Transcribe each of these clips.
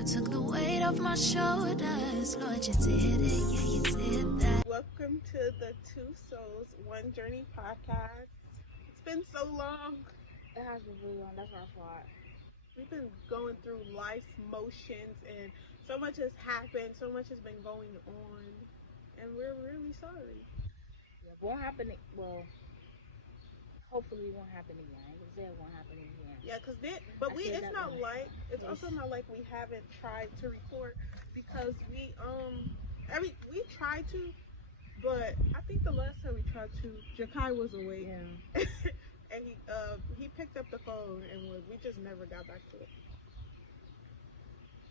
You took the weight off my shoulders. Lord, you did it, yeah, you did that. Welcome to the Two Souls, One Journey podcast. It's been so long. It has been really long. That's our fault. We've been going through life's motions and so much has happened, so much has been going on, and we're really sorry. Yeah, it won't happen. Well, hopefully it won't happen again. I ain't gonna say it won't happen again. Yeah, it's also not like we haven't tried to record because we tried to, but I think the last time we tried to, Jakai was away. Yeah. And he picked up the phone and we just never got back to it.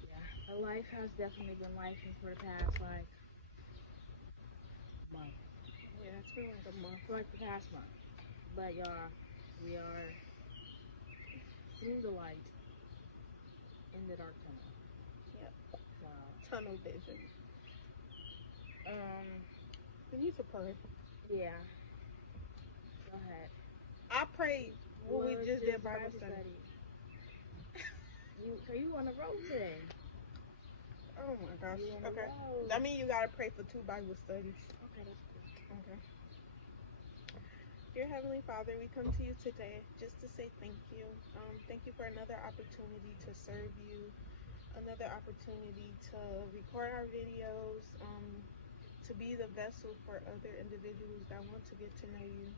Yeah, but life has definitely been life for the past month. Yeah, it's been like a month. For the past month. But y'all, we are through the light in the dark tunnel. Yep. Wow. Tunnel vision. We need to pray. Yeah. Go ahead. I prayed when we just did Bible study. You on the road today? Oh my gosh. Okay. That means you gotta pray for 2 Bible studies. Okay, that's cool. Okay. Dear Heavenly Father, we come to you today just to say thank you. Thank you for another opportunity to serve you, another opportunity to record our videos, to be the vessel for other individuals that want to get to know you.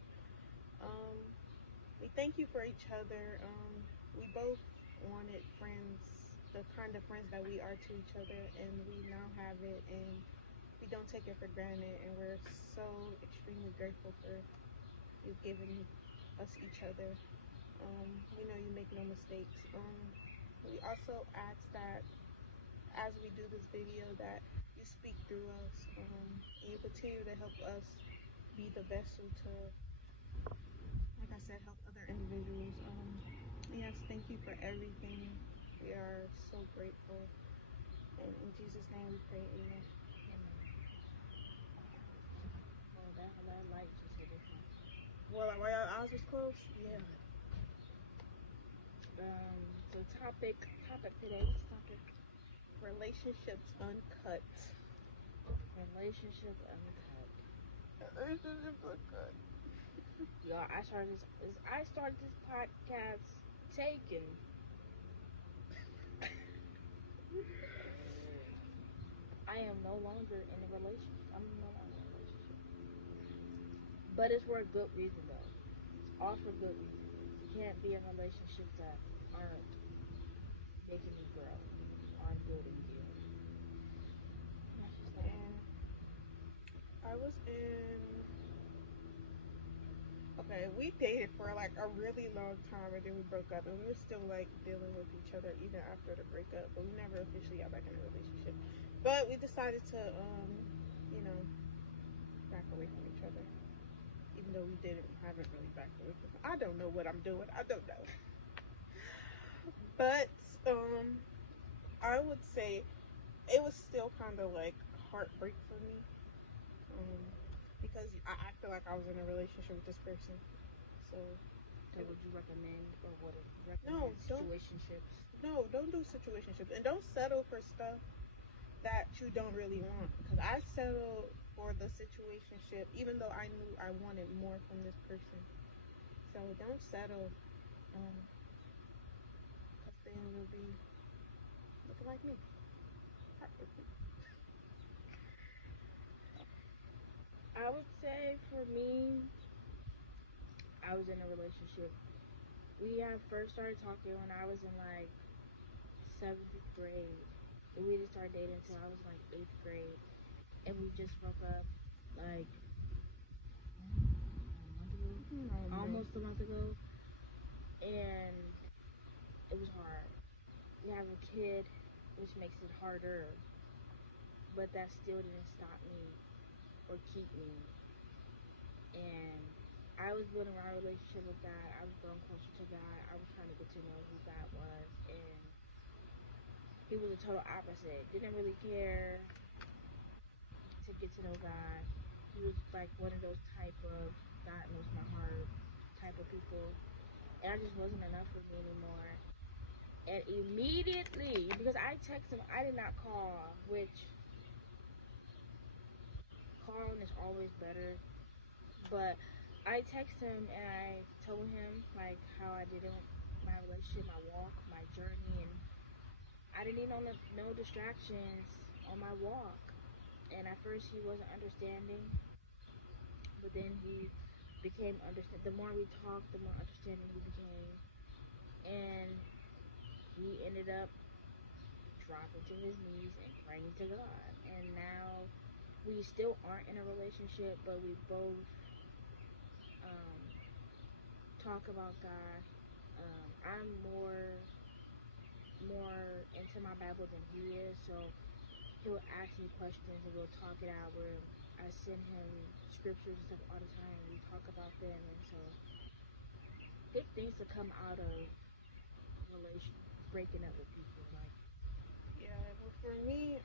We thank you for each other. We both wanted friends, the kind of friends that we are to each other, and we now have it, and we don't take it for granted, and we're so extremely grateful for you giving us each other. We know you make no mistakes. We also ask that as we do this video that you speak through us, and you continue to help us be the vessel to, like I said, help other individuals. Yes, thank you for everything. We are so grateful. And in Jesus' name we pray, amen. Oh, that light just hit it. Well, while your eyes was closed? Yeah. So topic today's topic. Relationships uncut. Relationship uncut. Relationships uncut. Y'all, I started this podcast taken. I am no longer in a relationship. I'm no longer in a relationship. But it's for a good reason though. It's all for good reasons. You can't be in relationships that aren't making you grow, aren't building you. And I was in. Okay, we dated for like a really long time, and then we broke up, and we were still like dealing with each other even after the breakup, but we never officially got back in a relationship. But we decided to, back away from each other, even though we haven't really backed away from. I don't know what I'm doing. I don't know. But I would say it was still kind of like heartbreak for me, because I feel like I was in a relationship with this person. So would you recommend, or would you recommend situationships? No, don't do situationships, and don't settle for stuff that you don't really want. Because I settled for the situationship, even though I knew I wanted more from this person. So don't settle, because then you'll be looking like me. I would say for me, I was in a relationship. We had first started talking when I was in like 7th grade. And we didn't start dating until I was like 8th grade. And we just broke up like almost a month ago. And it was hard. We have a kid, which makes it harder. But that still didn't stop me or keep me. And I was building my relationship with God. I was growing closer to God. I was trying to get to know who God was. And he was the total opposite. Didn't really care to get to know God. He was like one of those type of God knows my heart type of people. And I just wasn't enough for me anymore. And immediately, because I text him, I did not call, which calling is always better. But I text him and I told him like how I did it, my relationship, my walk, my journey, and I didn't need no distractions on my walk. And at first he wasn't understanding, but then he became understand. The more we talked, the more understanding he became, and he ended up dropping to his knees and praying to God. And now we still aren't in a relationship, but we both um, talk about God. I'm more into my Bible than he is, so he'll ask me questions and we'll talk it out. Where I send him scriptures and stuff all the time. We talk about them, and so good things to come out of relation breaking up with people. Like, Yeah, well, for me,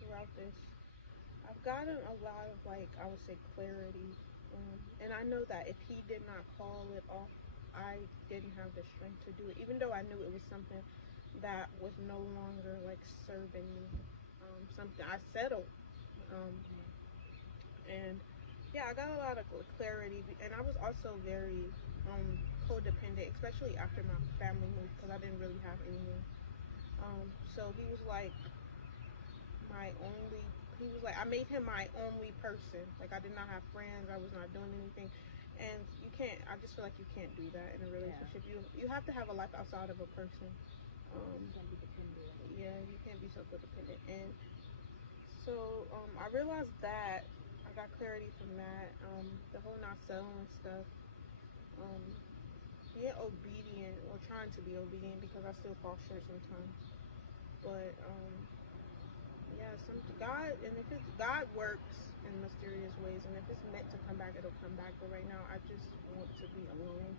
throughout this, I've gotten a lot of, like, I would say, clarity. And I know that if he did not call it off, I didn't have the strength to do it, even though I knew it was something that was no longer, like, serving me. Something I settled. Um, and yeah, I got a lot of clarity, and I was also very codependent, especially after my family moved, because I didn't really have anyone. So he was like my only. He was like, I made him my only person. Like, I did not have friends. I was not doing anything, and you can't. I just feel like you can't do that in a relationship. Yeah. You have to have a life outside of a person. you can't be dependent. Yeah, you can't be so codependent. And so I realized that I got clarity from that. The whole not settling stuff. Um, Being obedient, or trying to be obedient, because I still fall short sometimes. But yeah, some God, and if it's God works in mysterious ways, and if it's meant to come back, it'll come back. But right now, I just want to be alone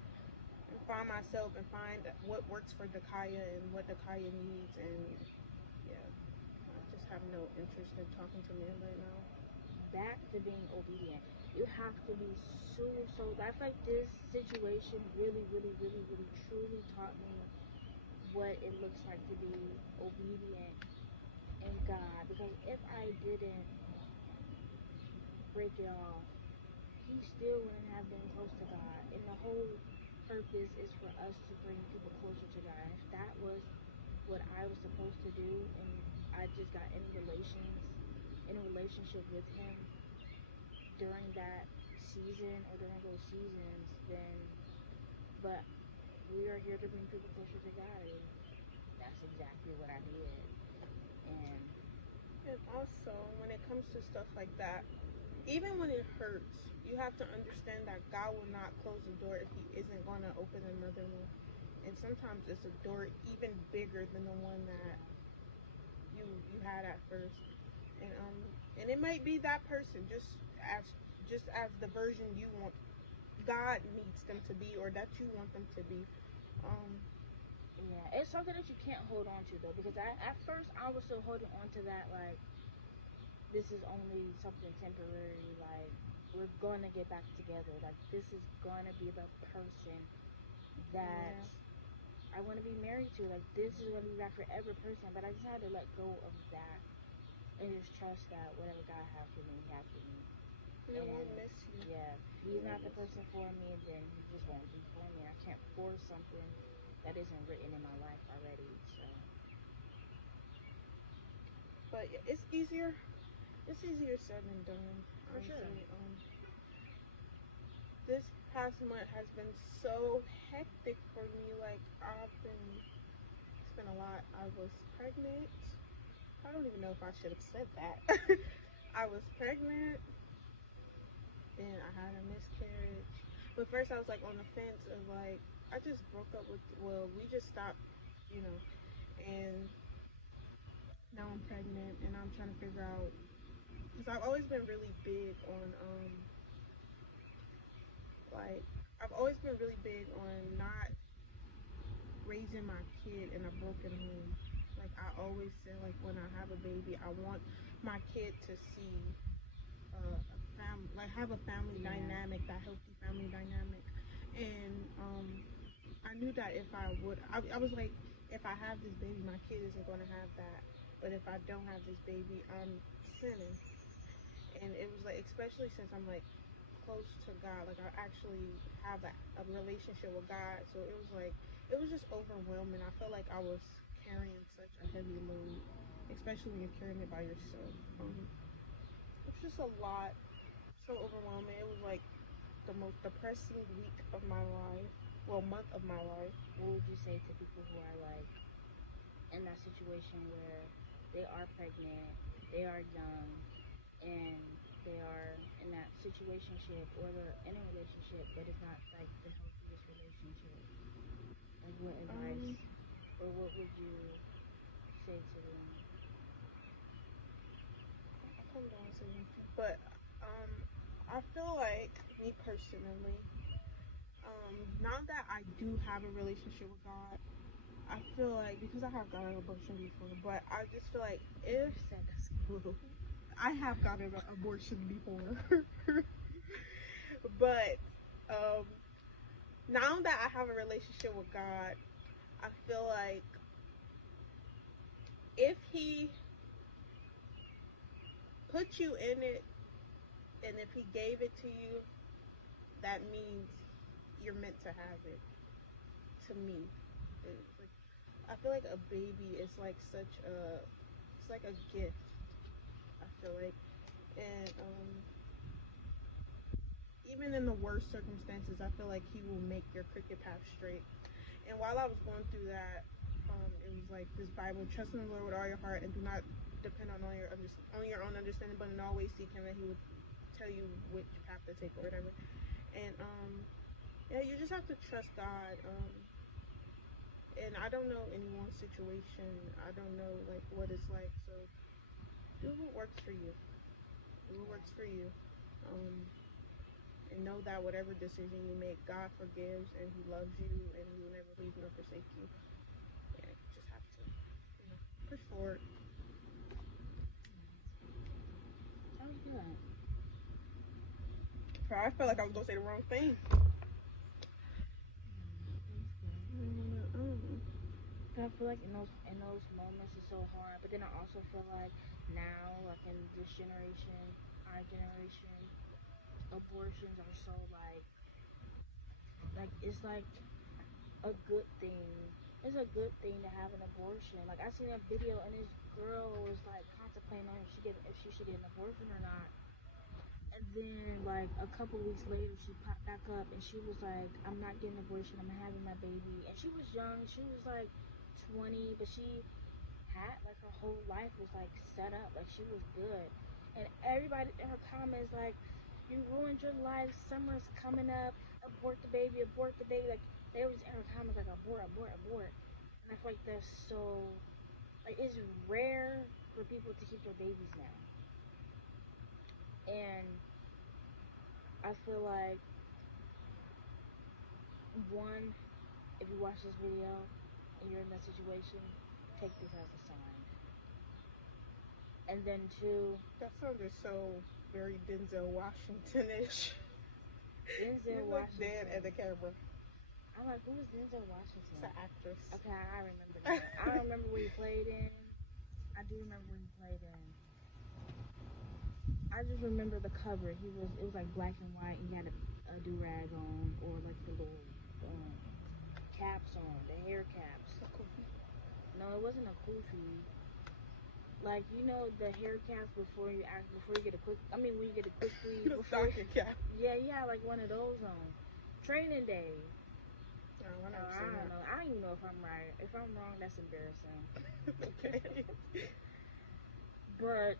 and find myself and find what works for Dakaya and what Dakaya needs. And yeah, I just have no interest in talking to men right now. Back to being obedient. You have to be so. I feel like this situation really truly taught me what it looks like to be obedient in God. Because if I didn't break it off, he still wouldn't have been close to God. And the whole purpose is for us to bring people closer to God. If that was what I was supposed to do, and I just got in a relationship with him during that season or during those seasons, then, but we are here to bring people closer to God, and that's exactly what I did. And And also, when it comes to stuff like that, even when it hurts, you have to understand that God will not close the door if He isn't going to open another one. And sometimes it's a door even bigger than the one that you had at first. And it might be that person, just as the version you want God needs them to be, or that you want them to be. Um, yeah, it's something that you can't hold on to though, because at first I was still holding on to that, like, this is only something temporary, like, we're gonna get back together, like, this is gonna be the person that yeah. I want to be married to, like, this is gonna be my forever person. But I just had to let go of that and just trust that whatever God has for me, He has for me. And it And won't miss you. yeah, if He's not the person for me, then He just won't be for me. I can't force something that isn't written in my life already. So But it's easier. It's easier said than done. for sure. Honestly. This past month has been so hectic for me. Like, it's been a lot. I was pregnant. I don't even know if I should have said that. I was pregnant, then I had a miscarriage. But first I was like on the fence of like, I just broke up with, well, we just stopped, you know, and now I'm pregnant and I'm trying to figure out, because I've always been really big on, like, I've always been really big on not raising my kid in a broken home. Like, I always say, like, when I have a baby, I want my kid to see a family, like, have a family dynamic, that healthy family dynamic. And I knew that if I would, I was like, if I have this baby, my kid isn't going to have that. But if I don't have this baby, I'm sinning. And it was like, especially since I'm like close to God, like I actually have a relationship with God. So it was like, it was just overwhelming. I felt like I was carrying such a heavy load, especially when you're carrying it by yourself. It was just a lot, so overwhelming. It was like the most depressing week of my life, well, month of my life. What would you say to people who are like in that situation where they are pregnant, they are young, and they are in that situationship or they're in a relationship, but it's not like the healthiest relationship? Like, what advice or what would you say to them? Hold on a second. But I feel like me personally, now that I do have a relationship with God, I feel like because I have gotten an abortion before, but I just feel like if I have gotten an abortion before, but now that I have a relationship with God, I feel like if He put you in it, and if He gave it to you, that means you're meant to have it. To me, it's like, I feel like a baby is like it's like a gift. I feel like, and even in the worst circumstances, I feel like He will make your crooked path straight. And while I was going through that, it was like this Bible: trust in the Lord with all your heart, and do not depend on on your own understanding, but in all ways seek Him, that He would tell you which path to take or whatever. And yeah, you just have to trust God. And I don't know anyone's situation. I don't know like what it's like. So do what works for you. Do what works for you. And know that whatever decision you make, God forgives and He loves you and He will never leave nor forsake you. Yeah, you just have to, push forward. Sounds good. I felt like I was gonna say the wrong thing. But I feel like in those moments it's so hard. But then I also feel like now, like in this generation, our generation, abortions are so like it's like a good thing. It's a good thing to have an abortion. Like I seen a video and this girl was like contemplating on if she should get an abortion or not. And then like a couple weeks later she popped back up and she was like, I'm not getting an abortion, I'm having my baby. And she was young, she was like 20, but she had like her whole life was like set up, like she was good. And everybody in her comments like, you ruined your life, summer's coming up, abort the baby, abort the baby. Like they was in her comments like abort, abort, abort. And I feel like that's so like it's rare for people to keep their babies now. And I feel like one, if you watch this video and you're in that situation, take this as a sign. And then two, That sounded so very Denzel Washington-ish. Denzel You look Washington. dead at the camera. I'm like, who is Denzel Washington? It's an actress. Okay, I remember that. I don't remember what he played in. I do remember what he played in. I just remember the cover. It was like black and white. He had a do-rag on, or like the little caps on, the hair caps. No, it wasn't a kufi. Like the hair caps before you get a quick. I mean, when you get a quickly The before. stocking cap. Yeah, like one of those on. Training day. No, I don't know. I don't even know if I'm right. If I'm wrong, that's embarrassing. Okay. But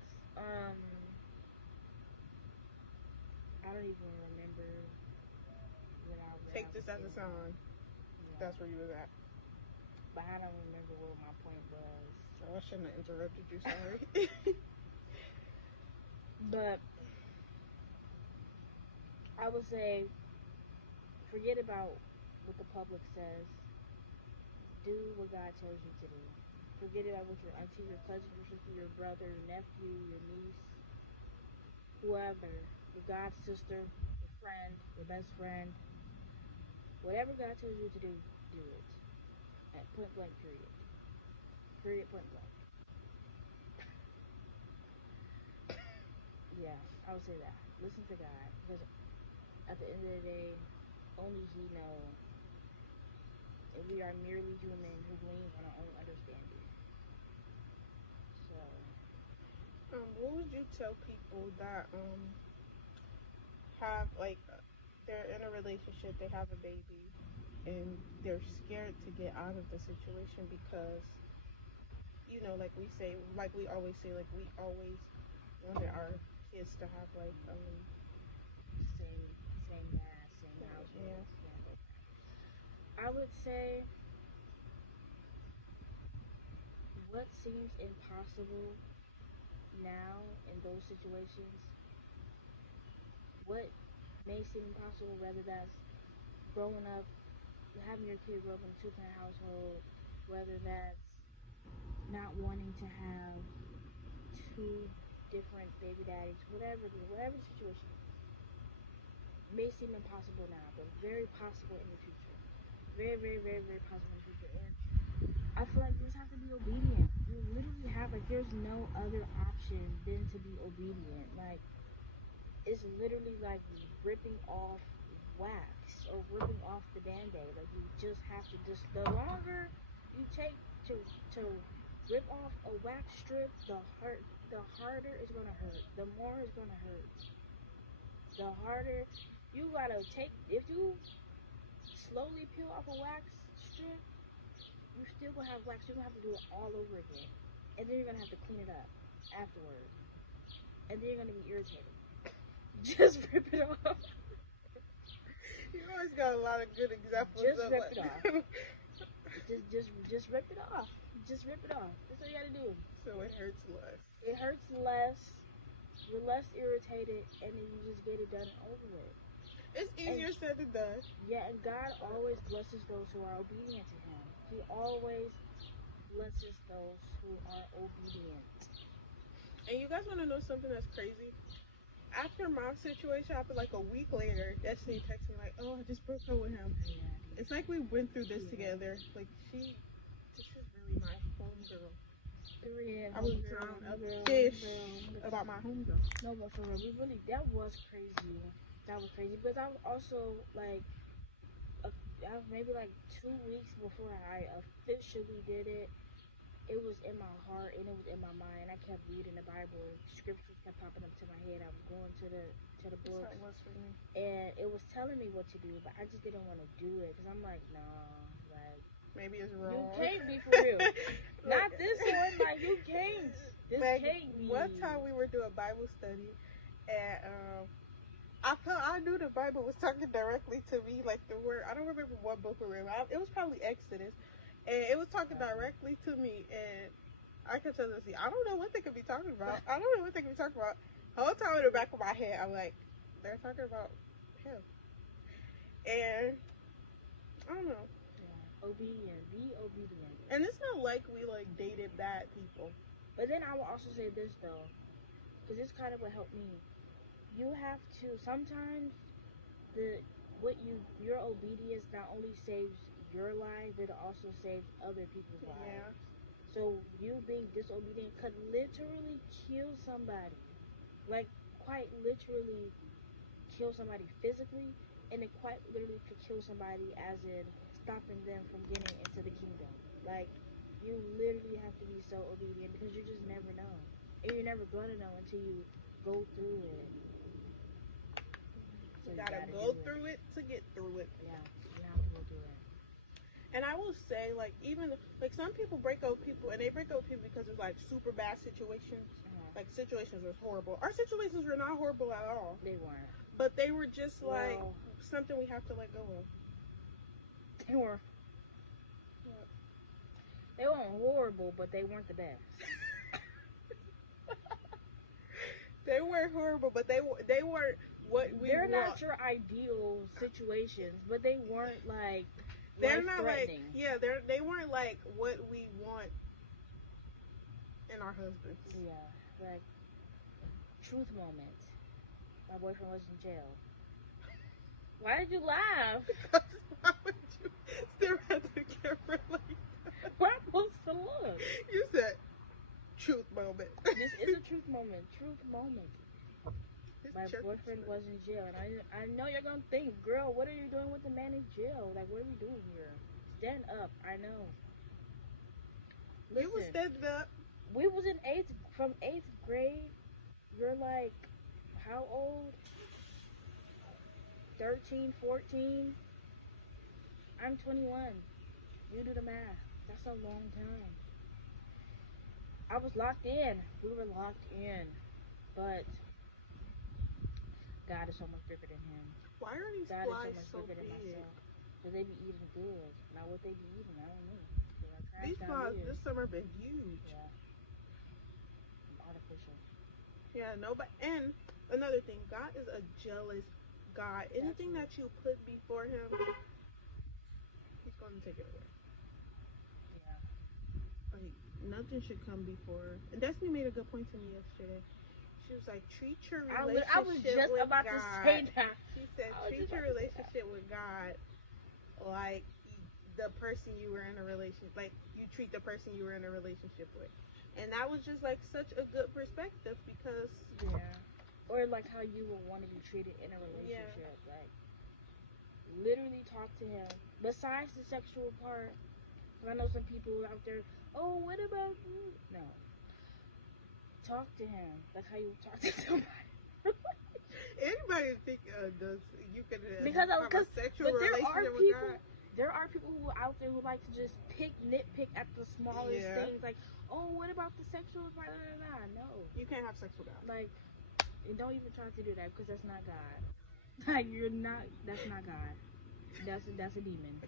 I don't even remember what I was. Take this as a sign. Yeah. That's where you was at. But I don't remember what my point was. Oh, I shouldn't have interrupted you. Sorry. But I would say, forget about what the public says. Do what God tells you to do. Forget about what your auntie, your cousin, your sister, your brother, your nephew, your niece, whoever, your god sister, your friend, your best friend. Whatever God tells you to do, do it. At point blank period. Period. Point blank. Yeah, I would say that. Listen to God, because at the end of the day, only He knows, and we are merely human who lean on our own understanding. So, What would you tell people that have like they're in a relationship, they have a baby, and they're scared to get out of the situation because like we say, like we always say, like we always wanted our kids to have like same dad, same household. yeah. I would say what seems impossible now in those situations, what may seem impossible, whether that's growing up, having your kid grow up in a two-parent household, whether that's not wanting to have two different baby daddies, whatever the situation is, may seem impossible now, but very possible in the future. Very, very, very, very possible in the future. And I feel like you just have to be obedient. You literally have, like, there's no other option than to be obedient. Like, it's literally like ripping off wax or ripping off the band-aid. Like, you just have to the longer you take to rip off a wax strip, the harder it's gonna hurt. The more it's gonna hurt. The harder you gotta take. If you slowly peel off a wax strip, you still gonna have wax. You're gonna have to do it all over again, and then you're gonna have to clean it up afterward, and then you're gonna be irritated. Just rip it off. You always got a lot of good examples. Just rip it off. Just rip it off. Just rip it off. That's what you gotta do. So it hurts less. It hurts less. You're less irritated, and then you just get it done and over with. It's easier said than done. Yeah, and God always blesses those who are obedient to Him. He always blesses those who are obedient. And you guys want to know something that's crazy? After my situation, after like a week later, Destiny texted me like, "Oh, I just broke up with him." Yeah. It's like we went through this together. Like this is really my homegirl. I was drowned of fish about my homegirl. No, but for real, that was crazy. That was crazy. But I was also like, maybe like 2 weeks before I officially did it, it was in my heart and it was in my mind. I kept reading the Bible and scriptures kept popping up to my head. I was going to the book, and it was telling me what to do, but I just didn't want to do it because I'm like, nah, like maybe it's wrong. You can't be for real. Not this one. Like you can't. This can't be. One time we were doing Bible study, and I knew the Bible was talking directly to me, like the word. I don't remember what book we were in. It was probably Exodus. And it was talking directly to me, and I kept telling them, I don't know what they could be talking about. I don't know what they could be talking about. The whole time in the back of my head, I'm like, they're talking about him. And I don't know. Yeah. Obedient. Be obedient. And it's not like we like dated bad people. But then I will also say this though, because this kind of what helped me. You have to sometimes your obedience not only saves your life, but it also saves other people's lives. Yeah. So you being disobedient could literally kill somebody. Like quite literally kill somebody physically, and it quite literally could kill somebody as in stopping them from getting into the kingdom. Like you literally have to be so obedient because you just never know. And you're never gonna know until you go through it. So you gotta go through it to get through it. Yeah, you have to go through it. And I will say, like, even, like, some people break up with people, and they break up with people because of, like, super bad situations. Like, situations was horrible. Our situations were not horrible at all. They weren't. But they were just, like, something we have to let go of. They were. What? They weren't horrible, but they weren't the best. They weren't horrible, but they weren't what we They're want. not your ideal situations, but they weren't, like... They're not like, yeah, they weren't like what we want in our husbands. Yeah, like, truth moment. My boyfriend was in jail. Why did you laugh? Why would you stare at the camera like that? Where am I supposed to look? You This is a truth moment. Truth moment. His My chest boyfriend is- was in jail, and I know you're gonna think, girl, what are you doing with the man in jail? Like, what are we doing here? Stand up. I know. You was Listen, standing up. we was in from eighth grade. You're like, how old? 13, 14. I'm 21. You do the math. That's a long time. I was locked in. We were locked in. But God is so much bigger than him. Why are these God is so flies much so bigger than big? myself. Because they be eating good. Now what they be eating, I don't know. These flies this summer been huge. Yeah. Artificial. Yeah, no, but and another thing, God is a jealous God. Anything that you put before him, he's gonna take it away. Yeah. Like nothing should come before. And Destiny made a good point to me yesterday. She was like, treat your I relationship was just with about God. to say that. She said, I was treat just your about to say that. relationship with God like the person you were in a relationship, like you treat the person you were in a relationship with. And that was just like such a good perspective because Yeah. Or like how you would want to be treated in a relationship. Like, literally talk to him. Besides the sexual part, 'cause I know some people out there, oh, what about you? No. Talk to him. Like how you would talk to somebody. anybody think does you can Because have a sexual but there are relationship with people. God? There are people who are out there who like to just nitpick at the smallest Yeah. things. Like, oh, what about the sexual part? No. You can't have sex with God. Like, and don't even try to do that because that's not God. Like, you're not. That's not God. That's a demon.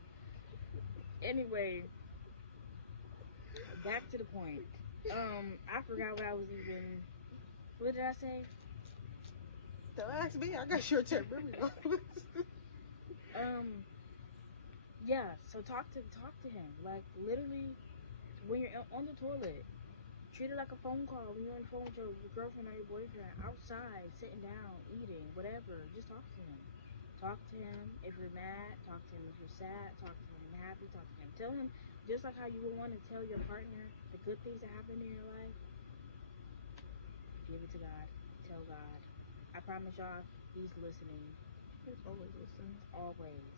Anyway, back to the point. I forgot what I was even. What did I say? Don't ask me. I got short term memory loss. Yeah. So talk to him. Like, literally, when you're on the toilet, treat it like a phone call. When you're on the phone with your girlfriend or your boyfriend, outside, sitting down, eating, whatever. Just talk to him. Talk to him if you're mad. Talk to him if you're sad. Talk to him if you're happy. Talk to him. Tell him just like how you would want to tell your partner the good things that happen in your life. Give it to God. Tell God. I promise y'all, he's listening. He's always listening. Always.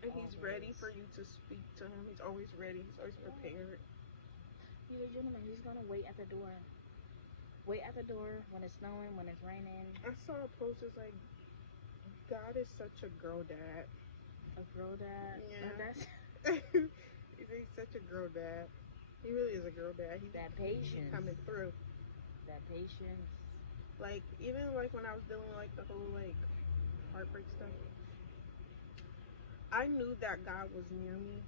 And he's Always. ready for you to speak to him. He's always ready. He's always prepared. He's a gentleman. He's gonna wait at the door. Wait at the door when it's snowing, when it's raining. I saw a post that's like, God is such a girl dad. A girl dad. Yeah. That's He's such a girl dad. He really is a girl dad. He's that patience. coming through. That patience. Like, even like when I was dealing with like the whole like heartbreak stuff, I knew that God was near me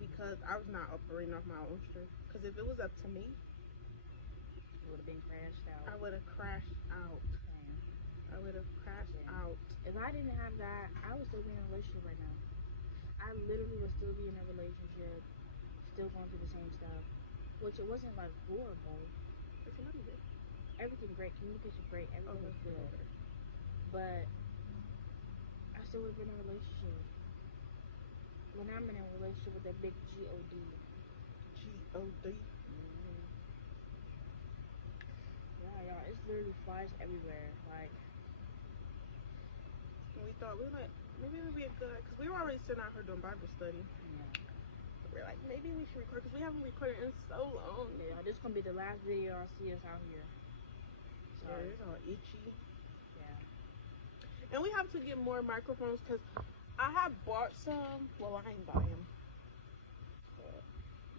because I was not operating off my own strength. Because if it was up to me, It would have been crashed out. I would have crashed out. Yeah. I would have crashed Yeah. out. If I didn't have that, I would still be in a relationship right now. I literally would still be in a relationship, still going through the same stuff. Which it wasn't like horrible. Is somebody there? Everything great, communication great, everything was good. Okay. But I still would have been in a relationship. When I'm in a relationship with that big G-O-D. G-O-D. Yeah, y'all, it's literally flies everywhere. Like, And we thought, we were like, maybe it would be a good, because we were already sitting out here doing Bible study. yeah. We were like, maybe we should record, because we haven't recorded in so long. Yeah, this is gonna be the last video I'll see us out here. Yeah, Sorry. it's all itchy. Yeah. And we have to get more microphones, because I have bought some. Well, I ain't buy them.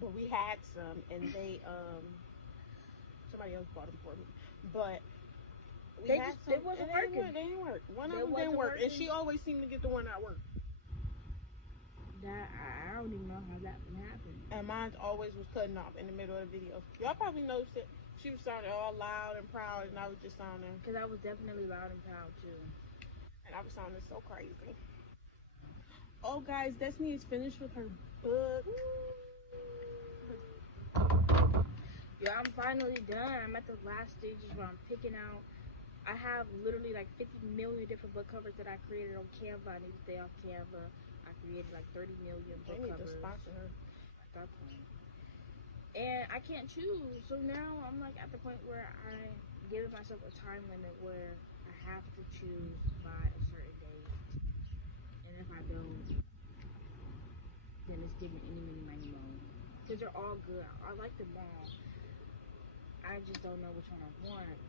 But we had some, and they, somebody else bought them for me. But we They had just- some, they wasn't and working. They didn't work. One of They them didn't wasn't work, and working. she always seemed to get the one that worked. That I don't even know how that can happen. And mine always was cutting off in the middle of the video. Y'all probably noticed it. She was sounding all loud and proud, and I was just sounding, Because I was definitely loud and proud too. and I was sounding so crazy. Oh, guys, Destiny is finished with her book. Yeah, I'm finally done. I'm at the last stages where I'm picking out. I have literally like 50 million different book covers that I created on Canva. I need to stay off Canva. I created like 30 million They book need to covers. sponsor her. That's fine. And I can't choose. So now I'm like at the point where I give myself a time limit where I have to choose by a certain date. And if I don't, then it's giving any, mini, money, mo. Because they're all good. I like them all. I just don't know which one I want.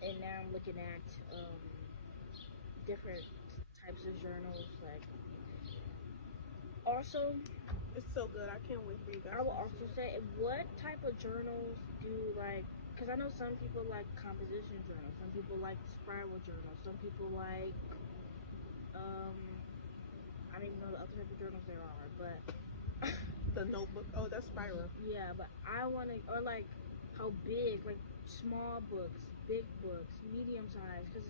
And now I'm looking at different types of journals. Like, also, It's so good. I can't wait for you guys. I will also say, what type of journals do you like? Because I know some people like composition journals, some people like spiral journals, some people like, I don't even know the other type of journals there are, but The notebook. Oh, that's spiral. yeah, but I want to, or like how big, like small books, big books, medium size, because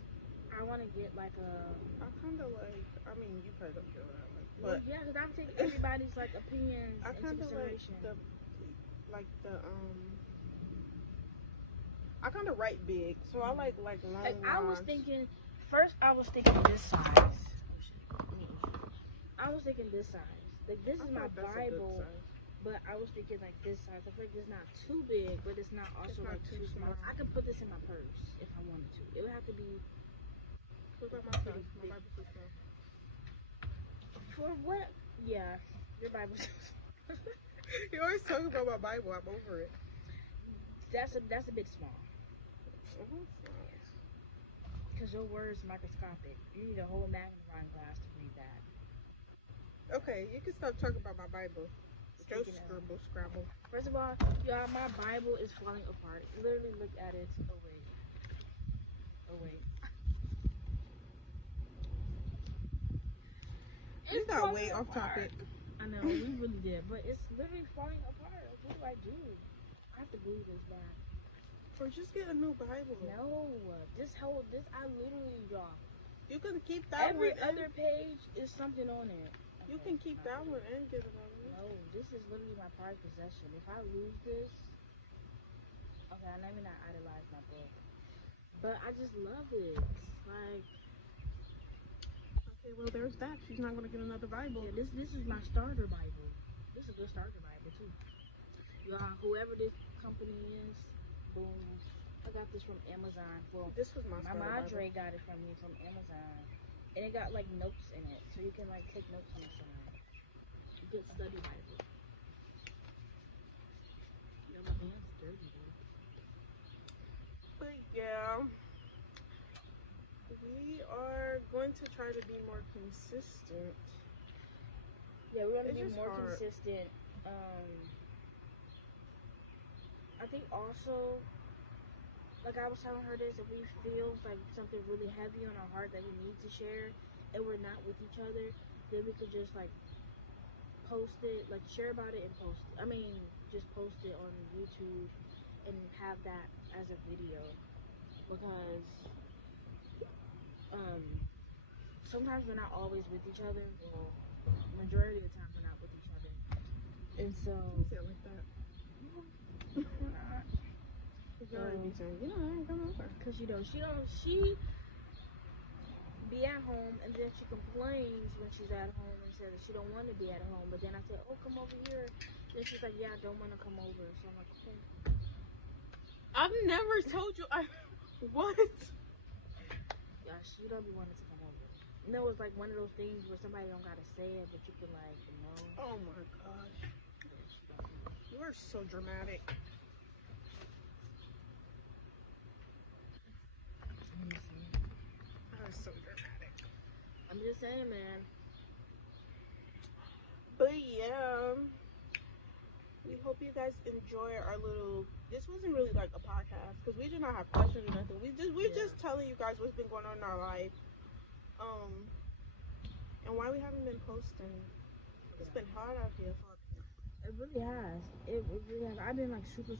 I want to get like a. I kind of like. I mean, you probably don't get what I like, Well, but yeah, because I'm taking everybody's like opinions I into kind of like consideration. the. I kind of write big, so I like long Like I was lines. thinking, first I was thinking this size. I was thinking this size. Like this I is feel my like that's a good Bible, size. but I was thinking like this size. I feel like it's not too big, but it's not also not like too too small. small. I could put this in my purse if I wanted to. It would have to be What about my size? My big. Bible size. For what? Yeah, your Bible says. You always talk about my Bible. I'm over it. That's a bit small. Mhm. Because your word is microscopic. You need a whole magnifying glass to read that. Okay, you can stop talking about my Bible. Joe Speaking of- Scrabble. First of all, y'all, my Bible is falling apart. Literally look at it. Oh wait. Oh wait. We got way off topic. I know, we really did, but it's literally falling apart. What do I do? I have to glue this back. Or just get a new Bible. No, this I literally draw. You can keep that Every one. other page is something on it. You Okay, can keep not that really. one and get another one. No, this is literally my prized possession. If I lose this, okay, let me not idolize my book, but I just love it. Like, Okay, well there's that. She's not gonna get another Bible. yeah, this is my starter Bible. This is a good starter Bible too. Y'all, whoever this company is, boom. I got this from Amazon. Well, This was my my starter madre Bible. got it from me from Amazon, and it got like notes in it, so you can like take notes on the side. Good study Bible. Yeah, my hand's dirty though. But yeah, we are going to try to be more consistent. Yeah, we're gonna It's be just more hard. consistent. I think also, like I was telling her this, if we feel like something really heavy on our heart that we need to share, and we're not with each other, then we could just like post it, like share about it and post it. I mean, just post it on YouTube and have that as a video, because sometimes we're not always with each other. Well, majority of the time we're not with each other, and so Don't say it like that. we're not. You already be saying, I ain't come over. Cause she be at home, and then she complains when she's at home and says that she don't want to be at home. But then I say, oh, come over here. Then she's like, yeah, I don't want to come over. So I'm like, okay. I've never told you. What? Yeah, she don't be wanting to come over. And it was like one of those things where somebody don't gotta say it, but you can like, Oh my gosh. You are so dramatic. That is so dramatic. I'm just saying, man. But yeah, we hope you guys enjoy our little. This wasn't really like a podcast because we did not have questions or nothing. We're just telling you guys what's been going on in our life, and why we haven't been posting. It's been hard out here. It really has. It really has. I've been like super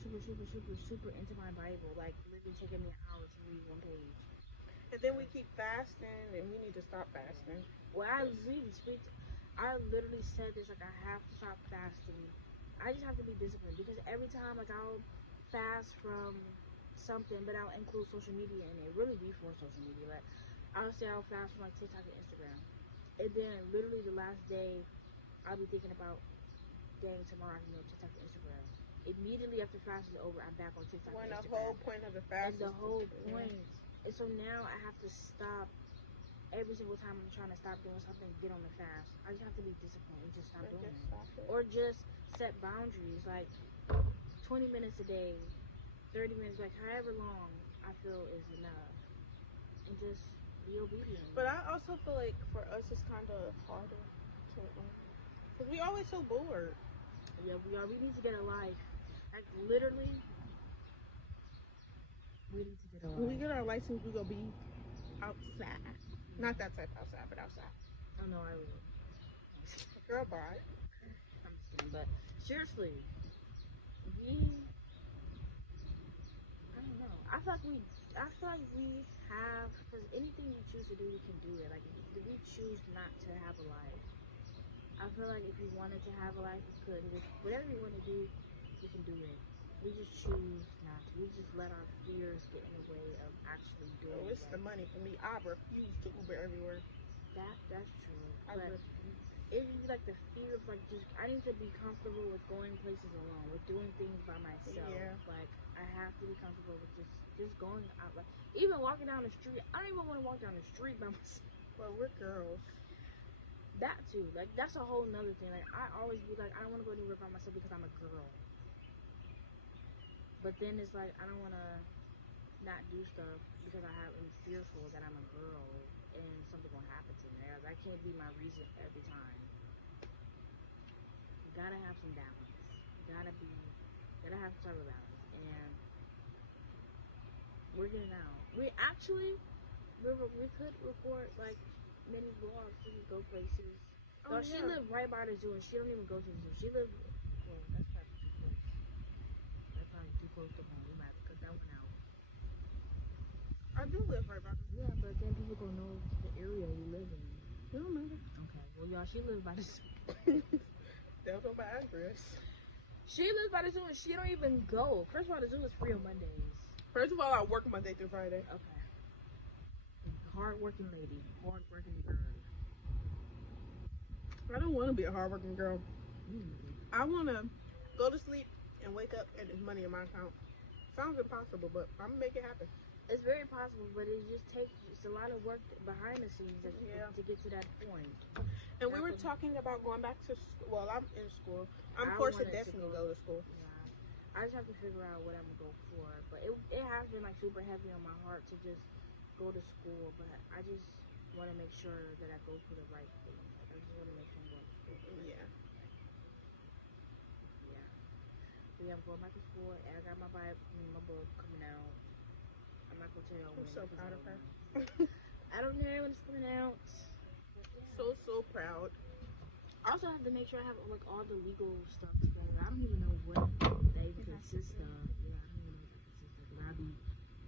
into my Bible. Like literally taking me an hour to read one page. And then we keep fasting, and we need to stop fasting. Well, I literally said this, like I have to stop fasting. I just have to be disciplined, because every time like I'll fast from something, but I'll include social media in it. Really before social media, like I'll say I'll fast from like TikTok and Instagram, and then literally the last day I'll be thinking about, dang, tomorrow I can go TikTok and Instagram. immediately after fast is over, I'm back on TikTok When and the Instagram. whole point of the fast Like the is whole to, point. And so now I have to stop every single time I'm trying to stop doing something, get on the fast. I just have to be disciplined and just stop doing it. Or just set boundaries, like 20 minutes a day, 30 minutes, like however long I feel is enough. And just be obedient. But I also feel like for us it's kind of harder to, because we always so bored. Yeah, we are. We need to get a life. Like literally, we need to get a life. When we get our license, we gonna be outside. Not that type outside, but outside. Oh no, I will. Girl, bye. I'm just kidding, but seriously, I don't know. I feel like we have, because anything we choose to do, we can do it. Like if we choose not to have a life, I feel like if you wanted to have a life, you could. If whatever you want to do, you can do it. We just choose not to. We just let our fears get in the way of actually doing it. It's the money for me. I refuse to Uber everywhere. That's true. I But refuse. it would be like the fear of like just I need to be comfortable with going places alone, with doing things by myself. Yeah. Like I have to be comfortable with just going out. Like even walking down the street, I don't even want to walk down the street by myself. But we're girls. That too. Like that's a whole nother thing. Like I always be like I don't want to go anywhere by myself because I'm a girl. But then it's like I don't want to not do stuff because I'm fearful that I'm a girl and something will happen to me. That can't be my reason every time. You gotta have some balance. You gotta have some type of balance. And we're getting out. We could record like many vlogs. We could go places. Oh, She yeah. lived right by the zoo and she don't even go to the zoo. She lived, well, that's probably too close. That's probably too close to home. We might have to cut that one out. I do live right by the zoo. Yeah, but then people gonna know the area you live in. It don't matter. Okay, well, y'all, she lives by the zoo. They don't know my address. She lives by the zoo and she don't even go. First of all, the zoo is free on Mondays. First of all, I work Monday through Friday. Okay. Hard-working lady. Hard-working girl. I don't want to be a hard-working girl. I want to go to sleep and wake up and there's money in my account. Sounds impossible, but I'm going to make it happen. It's very possible, but it just takes a lot of work behind the scenes to get to that point. And we were talking about going back to school. Well, I'm in school. I'm forced to definitely go to school. Yeah. I just have to figure out what I'm going to go for. But it has been like super heavy on my heart to just go to school. But I just want to make sure that I go for the right thing. Like, I just want to make sure I'm going to school. Yeah. Yeah. But yeah, I'm going back to school. And I got my book coming out. I'm not going to tell y'all when. I'm so proud of her. I don't know when it's coming out. So proud. I also have to make sure I have like all the legal stuff together. I don't even know what that even consists of. Yeah, I don't even know what that consists of. But I'll be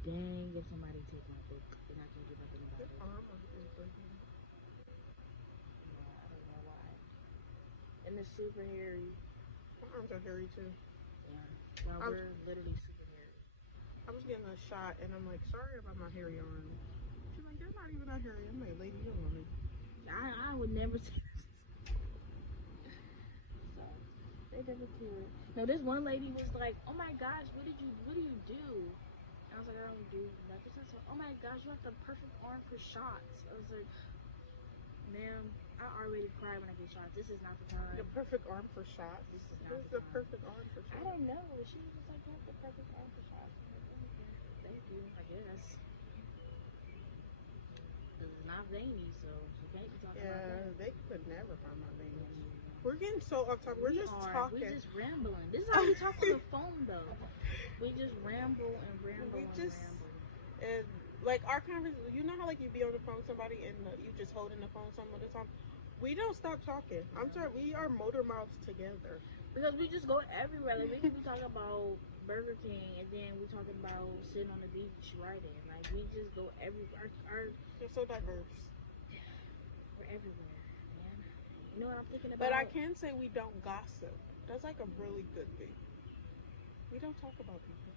dang if somebody take my book and I can do nothing about it. Arm is breaking. Yeah, I don't know why. And it's super hairy. My arms are hairy too. Yeah. Well, we're literally super hairy. I was getting a shot and I'm like, sorry about my hairy arms. She's like, they're not even that hairy. I'm like, lady, you're a woman. I would never say this. So they never care. No, this one lady was like, "Oh my gosh, what do you do?" And I was like, "I don't do nothing." So, "Oh my gosh, you have the perfect arm for shots." I was like, "Ma'am, I already cry when I get shots. This is not the time." The perfect arm for shots. This is not What's the the time. perfect arm for shots? I don't know. She was just like, "You have the perfect arm for shots." I'm like, "Okay, thank you, I guess." It's not veiny, so she can't be talking about that. They could never find my veins. We're getting so off topic. We're just talking. We're just rambling. This is how we talk on the phone, though. We just ramble and ramble ramble. And like our conversation, you know how like you be on the phone with somebody and you just holding the phone some of the time. We don't stop talking. I'm sorry, we are motor mouths together. Because we just go everywhere. Like we could be talking about Burger King and then we talking about sitting on the beach riding. Like we just go everywhere. You're so diverse. We're everywhere, man. You know what I'm thinking about? But I can say we don't gossip. That's like a really good thing. We don't talk about people.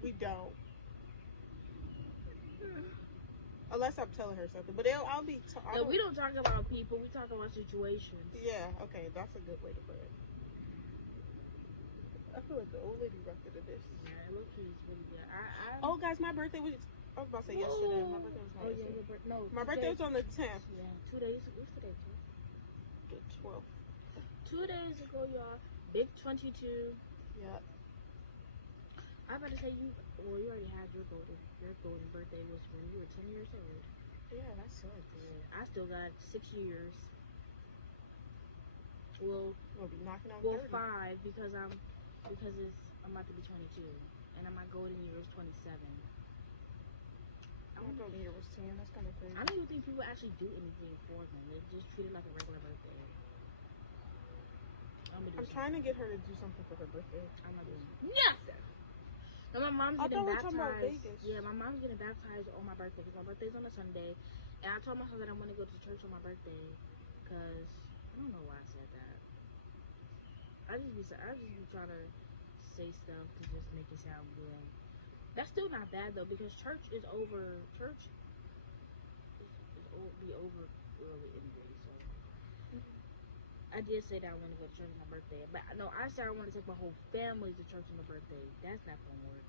We don't. Unless I'm telling her something. But I'll be... No, we don't talk about people. We talk about situations. Yeah, okay. That's a good way to put it. I feel like the old lady record of this. Yeah, low-key is really good. Oh, guys, my birthday was... I was about to say yesterday. My birthday was not yesterday. Yeah, your no. My birthday was on the 10th. Yeah, 2 days. What's today, too? The 12th. 2 days ago, y'all. Big 22. Yeah. I'm about to say you already had your golden birthday was when you were 10 years old. Yeah, that sucks. Yeah, I still got 6 years. Well, we'll be knocking on 30. 5 because I'm about to be 22, and my golden year is 27. My golden year was 10. That's kind of crazy. I don't even think people actually do anything for them. They just treat it like a regular birthday. I'm trying to get her to do something for her birthday. I'm not doing nothing. No, my mom's getting baptized. Yeah, my mom's getting baptized on my birthday because my birthday's on a Sunday. And I told myself that I'm going to go to church on my birthday because I don't know why I said that. I just be trying to say stuff to just make it sound good. That's still not bad though because church is over. Church be over early anyway. So I did say that I want to go to church on my birthday, but no, I said I want to take my whole family to church on my birthday. That's not gonna work.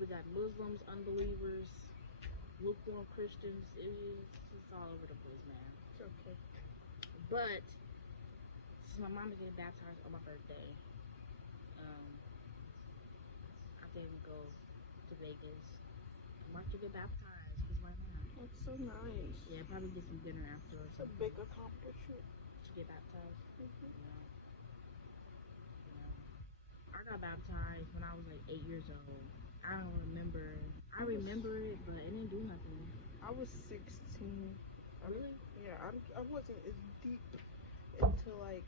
We got Muslims, unbelievers, lukewarm Christians. It's all over the place, man. It's okay. But since my mom is getting baptized on my birthday, I think we go to Vegas. I'm about to get baptized because why not? That's so nice. Yeah, probably get some dinner after or something. It's a big accomplishment. To get baptized. Mm-hmm. I got baptized when I was like 8 years old. I don't remember. I remember it, but it didn't do nothing. I was 16. Really? Yeah, I wasn't as deep into like...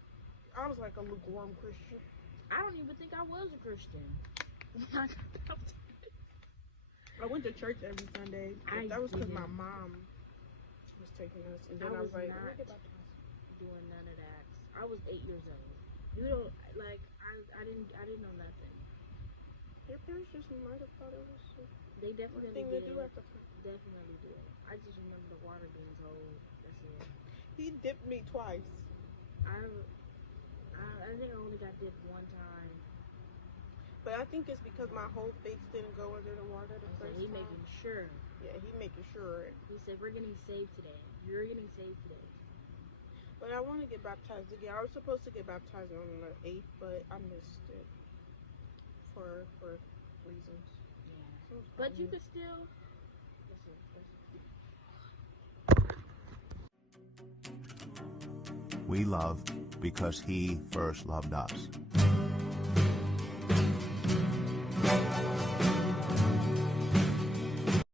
I was like a lukewarm Christian. I don't even think I was a Christian. I went to church every Sunday. That was because my mom was taking us, and then I was like, not doing none of that. I was 8 years old. You don't like. I didn't know nothing. Your parents just might have thought it was. They definitely thing did. To do at the time. Definitely did. I just remember the water being cold. That's it. He dipped me twice. I think I only got dipped one time. But I think it's because my whole face didn't go under the water the first time. He making sure. Yeah, he making sure. He said, we're getting saved today. You're getting saved today. But I want to get baptized again. I was supposed to get baptized on the 8th, but I missed it. For reasons. Yeah. But you could still... We love because he first loved us.